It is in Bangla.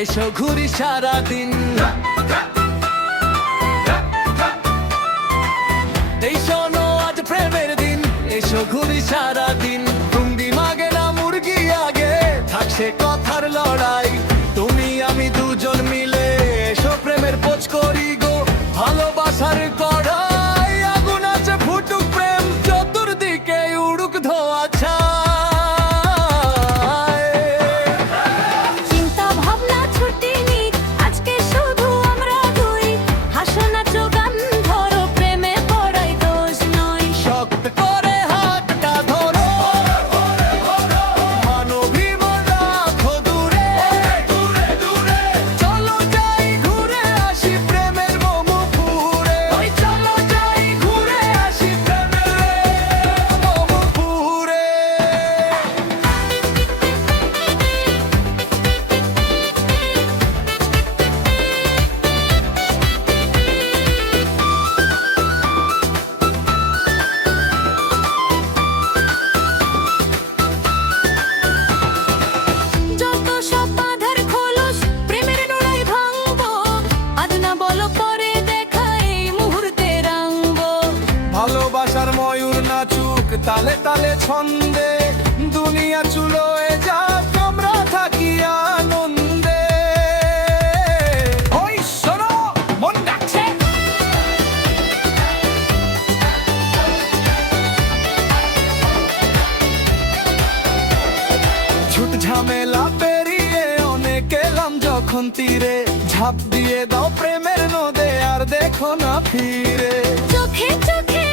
এসো ঘুরি সারাদিন, এই শোনো আজ প্রেমের দিন। এসো ঘুরি সারাদিন, তুমি মাগে না মুরগি আগে, থাকছে কথার লড়াই তুমি আমি দুজন মিলে। এসো প্রেমের পোচ করি গো, ভালোবাসার কড়াই আগুন আছে ফুটুক প্রেম চতুর্দিকে উড়ুক ধোয়া ছায়। চিন্তা ভাবনা ছুটি নি আজকে শুধু আমরা দুই, হাসো নাচো গান ধরো প্রেমে পড়াই দোষ নয়। শক্ত করে হাতটা ধরো, মানবী মন রাখো দূরে, চলো যাই ঘুরে আসি প্রেমের মোমো পুরে। ওই চলো যাই ঘুরে আসি প্রেমের মোমো পুরে। যত সব বাঁধার খোলস প্রেমের লড়াই ভাঙবো, আজ না বলো পরে দেখা এই মুহূর্তে রাঙবো। ভালোবাসার ময়ূর নাচুক তালে তালে ছন্দে, দুনিয়া চুলোয় যাক আমরা থাকি আনন্দে। ওই শোনো মন ডাকছে, ছুট ঝামেলা পেরিয়ে অনেক এলাম যখন তীরে, ঝাঁপ দিয়ে দাও প্রেমের নদে আর দেখো না ফিরে। চোখে চোখে